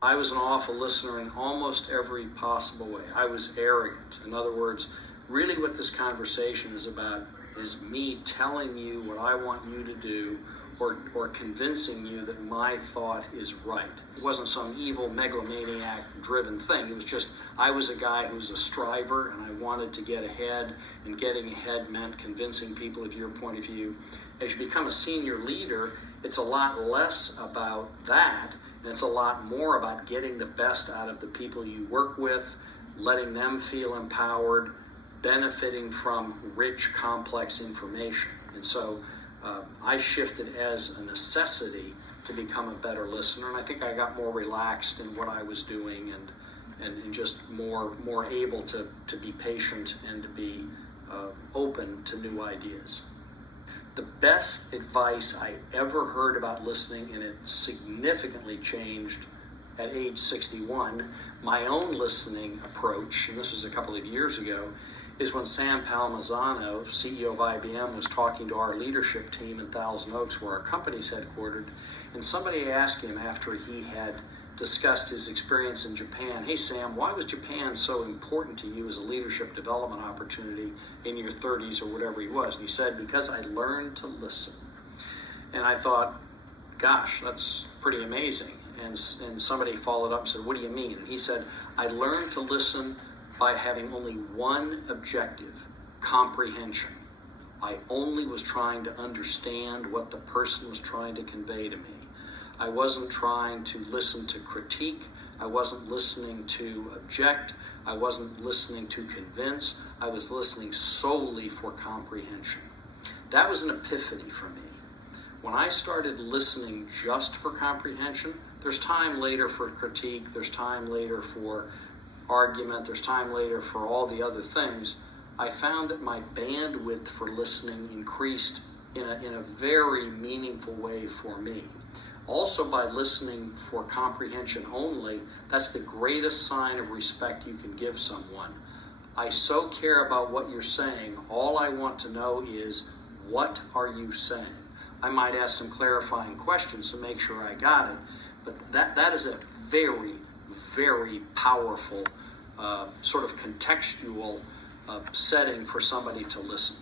I was an awful listener in almost every possible way. I was arrogant. In other words, really what this conversation is about is me telling you what I want you to do, or convincing you that my thought is right. It wasn't some evil megalomaniac driven thing. It was just, I was a guy who was a striver and I wanted to get ahead, and getting ahead meant convincing people of your point of view. As you become a senior leader, it's a lot less about that, and it's a lot more about getting the best out of the people you work with, letting them feel empowered, benefiting from rich, complex information. And so I shifted as a necessity to become a better listener, and I think I got more relaxed in what I was doing, and just more able to be patient and to be open to new ideas. The best advice I ever heard about listening, and it significantly changed at age 61, my own listening approach, and this was a couple of years ago, is when Sam Palmisano, CEO of IBM, was talking to our leadership team in Thousand Oaks, where our company's headquartered, and somebody asked him after he had discussed his experience in Japan, "Hey Sam, why was Japan so important to you as a leadership development opportunity in your 30s," or whatever he was? And he said, "Because I learned to listen." And I thought, gosh, that's pretty amazing. And somebody followed up and said, "What do you mean?" And he said, "I learned to listen by having only one objective: comprehension. I only was trying to understand what the person was trying to convey to me. I wasn't trying to listen to critique. I wasn't listening to object. I wasn't listening to convince. I was listening solely for comprehension." That was an epiphany for me. When I started listening just for comprehension, there's time later for critique, there's time later for argument, there's time later for all the other things. I found that my bandwidth for listening increased in a very meaningful way for me. Also, by listening for comprehension only, that's the greatest sign of respect you can give someone. I so care about what you're saying, all I want to know is, what are you saying? I might ask some clarifying questions to make sure I got it, but that is a very, very powerful sort of contextual setting for somebody to listen.